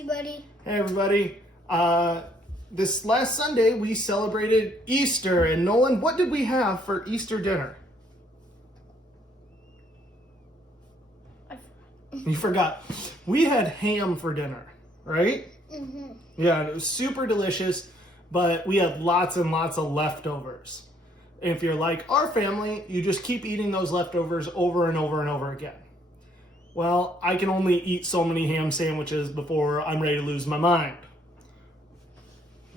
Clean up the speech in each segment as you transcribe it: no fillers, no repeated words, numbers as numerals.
everybody. Hey everybody. This last Sunday we celebrated Easter, and Nolan, what did we have for Easter dinner? You forgot. We had ham for dinner, right? Mm-hmm. Yeah, it was super delicious, but we had lots and lots of leftovers. And if you're like our family, you just keep eating those leftovers over and over and over again. Well, I can only eat so many ham sandwiches before I'm ready to lose my mind.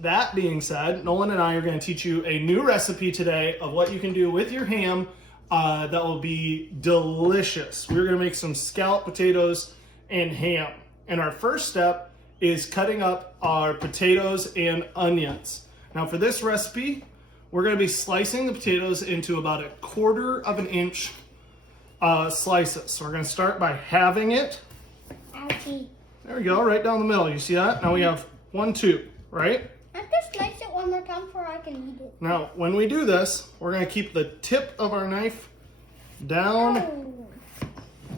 That being said, Nolan and I are going to teach you a new recipe today of what you can do with your ham that will be delicious. We're going to make some scalloped potatoes and ham. And our first step is cutting up our potatoes and onions. Now for this recipe, we're going to be slicing the potatoes into about 1/4 of an inch slices. So we're going to start by halving it. Ouchie. There we go, right down the middle. You see that? Now we have 1, 2, right? I have to slice it one more time before I can eat it. Now, when we do this, we're going to keep the tip of our knife down, Oh.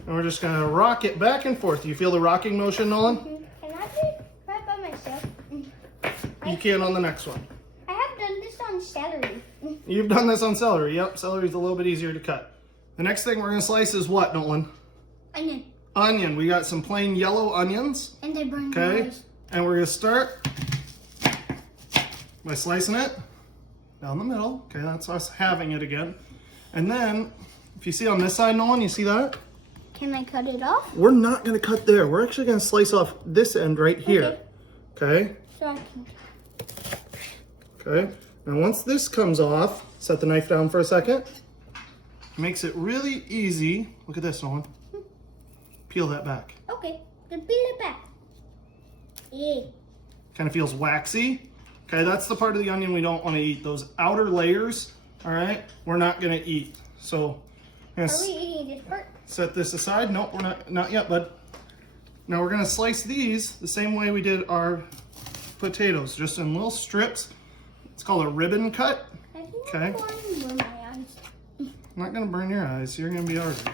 and we're just going to rock it back and forth. Do you feel the rocking motion, Nolan? Can I do it right by myself? You can on the next one. I have done this on celery. You've done this on celery. Yep, celery's a little bit easier to cut. The next thing we're going to slice is what, Nolan? Onion. Onion. We got some plain yellow onions. And they burn Okay, my eyes. and we're going to start by slicing it down the middle. Okay, that's us halving it again. And then, if you see on this side, Nolan, you see that? Can I cut it off? We're not going to cut there. We're actually going to slice off this end right here. Okay? So I can. Okay. Now once this comes off, set the knife down for a second. Makes it really easy. Look at this, Nolan. Peel that back. Okay, then peel it back. Yeah. Kind of feels waxy. Okay, that's the part of the onion we don't want to eat. Those outer layers, all right, we're not going to eat. So I'm Are going we to eating this part? set this aside. Nope, we're not yet, bud. Now we're going to slice these the same way we did our potatoes, just in little strips. It's called a ribbon cut. I think Okay. I'm going to burn my eyes. I'm not going to burn your eyes. You're going to be all right.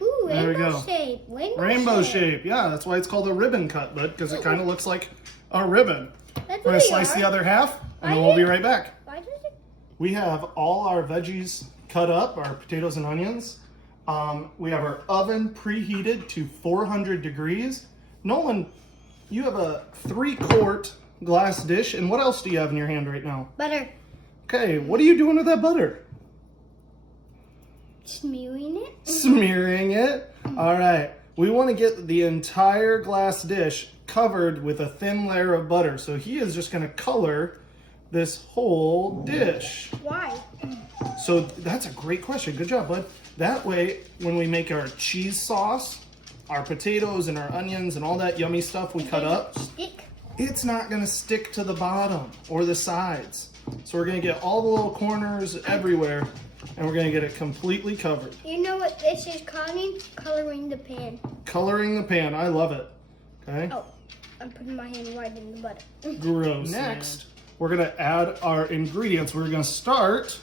Ooh, There we rainbow go. shape. Rainbow shape. Yeah, that's why it's called a ribbon cut, bud, because it kind of looks like a ribbon. That's We're what going to we slice are. the other half, and then Why we'll be did- right back. Why does it? We have all our veggies cut up, our potatoes and onions. We have our oven preheated to 400 degrees. Nolan, you have a 3-quart glass dish, and what else do you have in your hand right now? Butter. Okay, what are you doing with that butter? Smearing it. Smearing it. All right, we want to get the entire glass dish covered with a thin layer of butter. So he is just going to color this whole dish. Why? So that's a great question. Good job, bud. That way, when we make our cheese sauce, our potatoes and our onions and all that yummy stuff we cut up, Stick. it's not going to stick to the bottom or the sides. So we're going to get all the little corners everywhere, and we're going to get it completely covered. You know what this is calling? Coloring the pan. Coloring the pan. I love it. Okay. Oh, I'm putting my hand right in the butter. Gross. Next, we're going to add our ingredients. We're going to start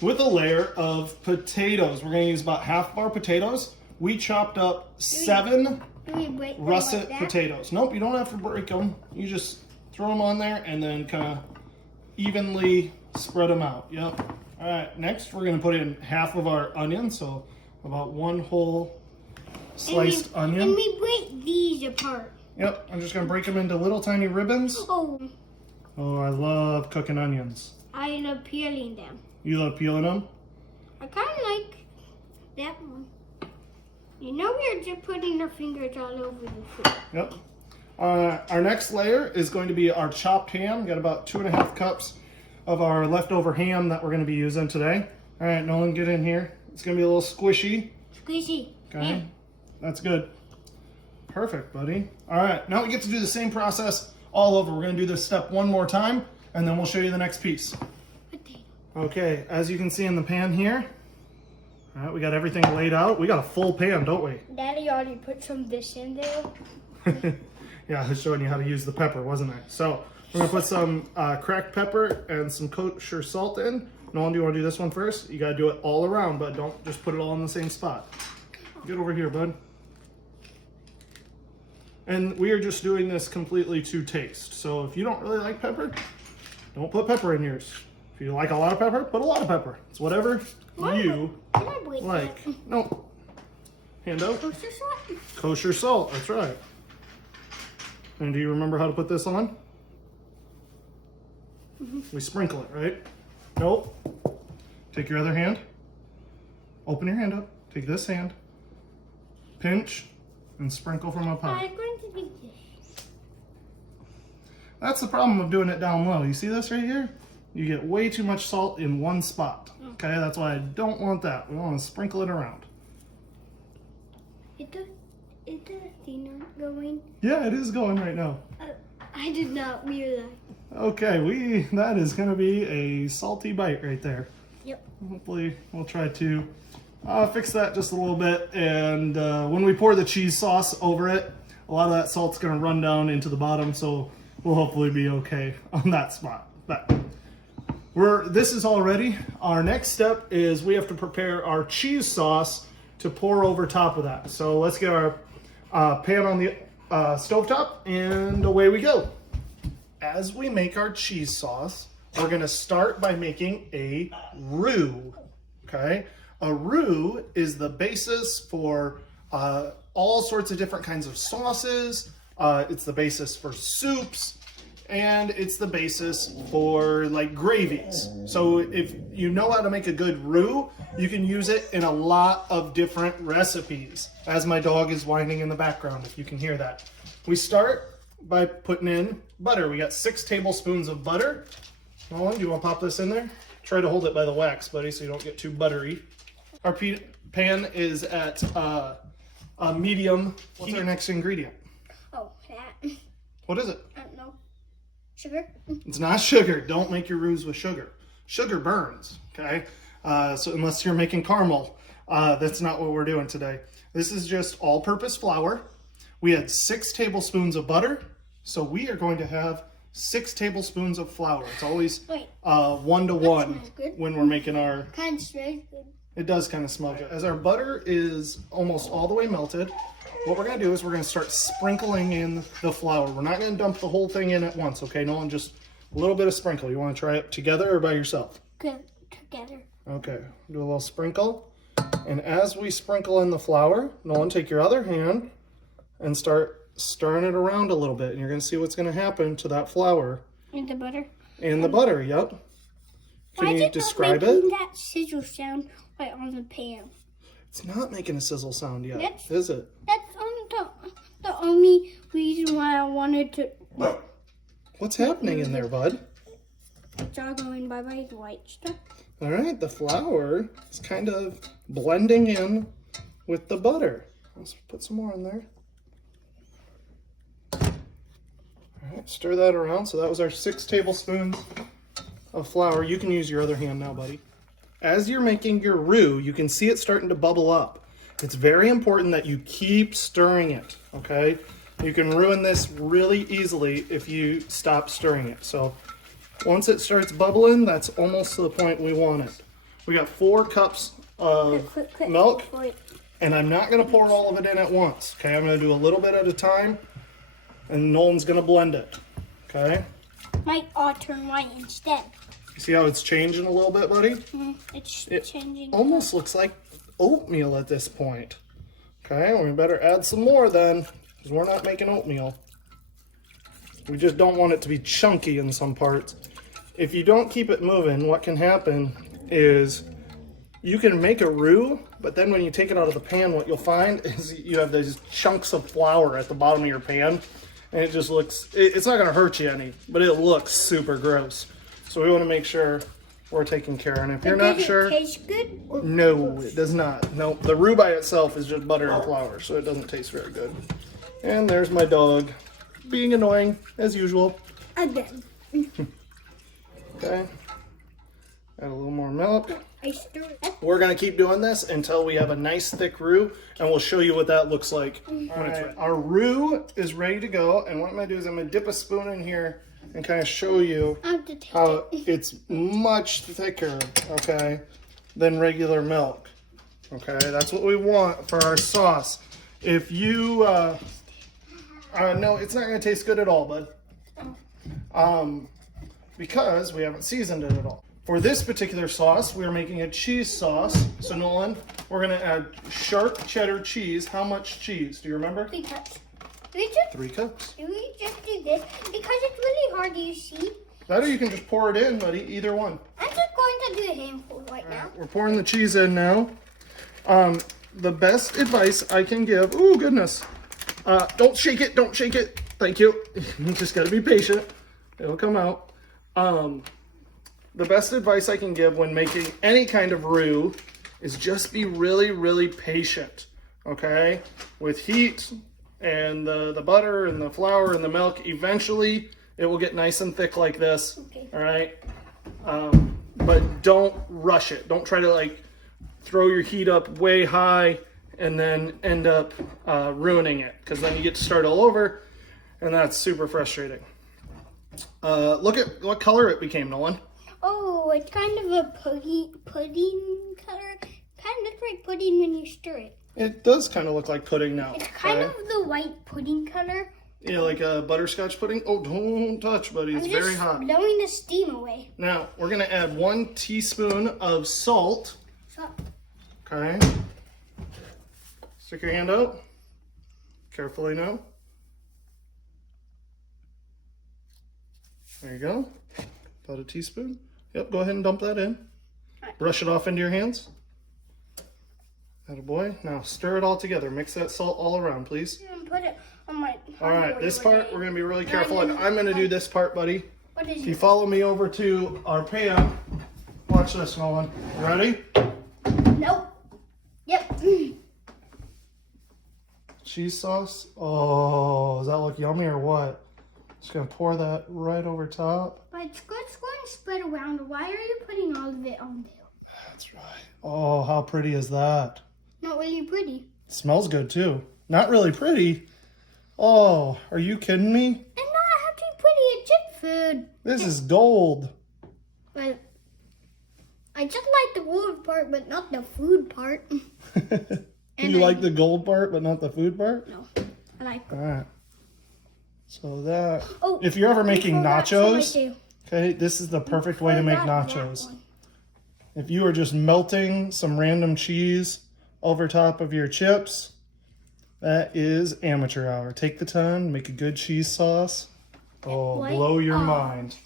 with a layer of potatoes. We're going to use about half of our potatoes. We chopped up 7 Do we break them russet like that? potatoes. Nope, you don't have to break them. You just throw them on there and then kind of evenly spread them out. Yep. All right, next we're going to put in half of our onion, so about 1 whole sliced onion. And we break these apart. Yep, I'm just going to break them into little tiny ribbons. Oh, Oh, I love cooking onions. I love peeling them. You love peeling them? I kind of like that one. You know we're just putting our fingers all over the food. Yep. Our next layer is going to be our chopped ham. We got about 2.5 cups of our leftover ham that we're going to be using today. All right, Nolan, get in here. It's going to be a little squishy. Squishy. Okay, Yeah. that's good. Perfect, buddy. All right, now we get to do the same process all over. We're going to do this step one more time, and then we'll show you the next piece. Potato. Okay, as you can see in the pan here, all right, we got everything laid out. We got a full pan, don't we? Daddy already put some of this in there. Yeah, I was showing you how to use the pepper, wasn't I? So we're gonna put some cracked pepper and some kosher salt in. Nolan, do you want to do this one first? You gotta do it all around, but don't just put it all in the same spot. Get over here, bud. And we are just doing this completely to taste. So if you don't really like pepper, don't put pepper in yours. If you like a lot of pepper, put a lot of pepper. It's whatever you like. No. Hand out. Kosher salt? Kosher salt, that's right. And do you remember how to put this on? We sprinkle it, right? Nope. Take your other hand. Open your hand up. Take this hand. Pinch and sprinkle from up high. I'm going to do this. That's the problem of doing it down low. You see this right here? You get way too much salt in one spot. Okay, that's why I don't want that. We want to sprinkle it around. Is the thing not going? Yeah, it is going right now. I did not realize. Okay, that is going to be a salty bite right there. Yep. Hopefully we'll try to fix that just a little bit. And when we pour the cheese sauce over it, a lot of that salt's going to run down into the bottom, so we'll hopefully be okay on that spot. But this is all ready. Our next step is we have to prepare our cheese sauce to pour over top of that. So let's get our pan on the stovetop and away we go. As we make our cheese sauce, we're going to start by making a roux. Okay, a roux is the basis for all sorts of different kinds of sauces. It's the basis for soups, and it's the basis for like gravies. So if you know how to make a good roux, you can use it in a lot of different recipes. As my dog is whining in the background, if you can hear that. We start by putting in butter. We got 6 tablespoons of butter. Nolan, do you want to pop this in there? Try to hold it by the wax, buddy, so you don't get too buttery. Our pan is at a medium. What's our next ingredient? Oh, that. What is it? I don't know. Sugar? It's not sugar. Don't make your roux with sugar. Sugar burns, okay? So unless you're making caramel, that's not what we're doing today. This is just all-purpose flour. We had 6 tablespoons of butter, so we are going to have 6 tablespoons of flour. It's always 1 to 1 when we're making our... Kind of smells good. It does kind of smell good. As our butter is almost all the way melted, what we're going to do is we're going to start sprinkling in the flour. We're not going to dump the whole thing in at once, okay? Nolan, just a little bit of sprinkle. You want to try it together or by yourself? Good. Together. Okay, do a little sprinkle. And as we sprinkle in the flour, Nolan, take your other hand and start stirring it around a little bit. And you're going to see what's going to happen to that flour. And the butter? And the butter, yep. Can you describe it? That sizzle sound right on the pan. It's not making a sizzle sound yet, is it? That's the only reason why I wanted to... What's happening in there, bud? It's all going by my white stuff. All right, the flour is kind of blending in with the butter. Let's put some more in there. All right, stir that around. So that was our 6 tablespoons of flour. You can use your other hand now, buddy. As you're making your roux, you can see it starting to bubble up. It's very important that you keep stirring it, okay? You can ruin this really easily if you stop stirring it. So once it starts bubbling, that's almost to the point we want it. We got 4 cups of milk, and I'm not going to pour all of it in at once, okay? I'm going to do a little bit at a time, and Nolan's going to blend it, okay? Might all turn white instead. You see how it's changing a little bit, buddy? It changing. Almost looks like oatmeal at this point. Okay, we better add some more then, because we're not making oatmeal. We just don't want it to be chunky in some parts. If you don't keep it moving, what can happen is you can make a roux, but then when you take it out of the pan, what you'll find is you have these chunks of flour at the bottom of your pan, and it just looks, it's not gonna hurt you any, but it looks super gross. So we wanna make sure we're taking care of it. And if you're not sure, Does it taste good? no, it does not. No, the roux by itself is just butter and flour, so it doesn't taste very good. And there's my dog, being annoying, as usual. Again. Okay, add a little more milk. I stir it. We're gonna keep doing this until we have a nice thick roux, and we'll show you what that looks like when it's ready. Our roux is ready to go, and what I'm gonna do is I'm gonna dip a spoon in here and kind of show you how it's much thicker, okay, than regular milk. Okay, that's what we want for our sauce. If you No, it's not going to taste good at all, bud. Because we haven't seasoned it at all. For this particular sauce, we're making a cheese sauce. So Nolan, we're going to add sharp cheddar cheese. How much cheese? Do you remember? 3 cups. Do we just, 3 cups. do we just do this? Because it's really hard, do you see? That or you can just pour it in, buddy. Either one. I'm just going to do a handful right now. We're pouring the cheese in now. The best advice I can give. Oh, goodness. Don't shake it. Don't shake it. Thank you. You just got to be patient. It'll come out. The best advice I can give when making any kind of roux is just be really, really patient. Okay? With heat and the butter and the flour and the milk, eventually it will get nice and thick like this. Okay. All right? But don't rush it. Don't try to like throw your heat up way high and then end up ruining it, because then you get to start all over and that's super frustrating. Look at what color it became, Nolan. Oh, it's kind of a pudding color. Kind of looks like pudding when you stir it. It does kind of look like pudding now. It's kind of the white pudding color. Yeah, like a butterscotch pudding. Oh, don't touch, buddy. It's very hot. Blowing the steam away. Now, we're going to add 1 teaspoon of salt. Salt. Okay. Stick your hand out. Carefully now. There you go. About a teaspoon. Yep, go ahead and dump that in. Brush it off into your hands. Attaboy. Now stir it all together. Mix that salt all around, please. And put it on my... All right, this part, we're going to be really careful, and I'm going to do this part, buddy. What is If you it? follow me over to our pan, watch this, Nolan. You ready? Nope. Yep. Cheese sauce. Oh, does that look yummy or what? Just going to pour that right over top. But it's going to spread around. Why are you putting all of it on there? That's right. Oh, how pretty is that? Not really pretty. It smells good, too. Not really pretty. Oh, are you kidding me? And not have to be pretty. It's just food. This is gold. But I just like the gold part, but not the food part. You like the gold part, but not the food part? No, I like. All right. So that, Oh, if you're ever making forgot nachos, something. okay, this is the perfect way to make Forgot that nachos. one. If you are just melting some random cheese over top of your chips, that is amateur hour. Take the time, make a good cheese sauce. Oh, What? blow your Oh. mind.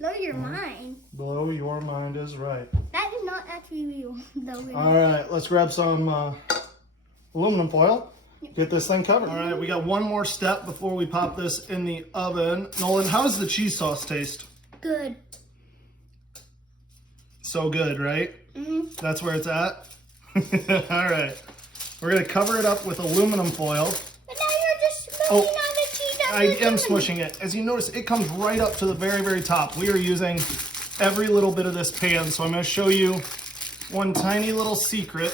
Blow your mind. Blow your mind is right. That is not actually real. Though. All right, let's grab some aluminum foil. Get this thing covered. All right, we got one more step before we pop this in the oven. Nolan, how does the cheese sauce taste? Good. So good, right? Mm-hmm. That's where it's at? All right. We're going to cover it up with aluminum foil. But now you're just smushing Oh, all the cheese out I of the am lemon. smushing it. As you notice, it comes right up to the very, very top. We are using every little bit of this pan, so I'm going to show you one tiny little secret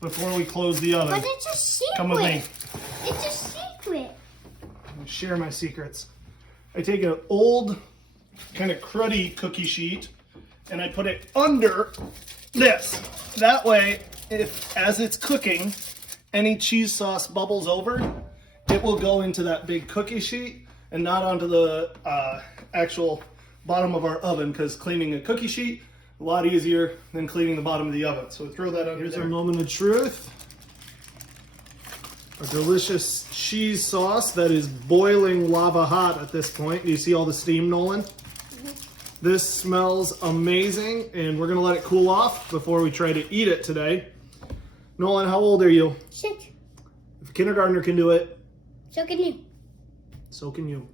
before we close the oven. But it's a secret. Come with me. It's a secret. I'm gonna share my secrets. I take an old, kind of cruddy cookie sheet, and I put it under this. That way, if as it's cooking, any cheese sauce bubbles over, it will go into that big cookie sheet and not onto the actual bottom of our oven, because cleaning a cookie sheet a lot easier than cleaning the bottom of the oven. So throw that under. Here's our moment of truth. A delicious cheese sauce that is boiling lava hot at this point. Do you see all the steam, Nolan? This smells amazing, and we're gonna let it cool off before we try to eat it today. Nolan, how old are you? 6. If a kindergartner can do it, So can you. so can you.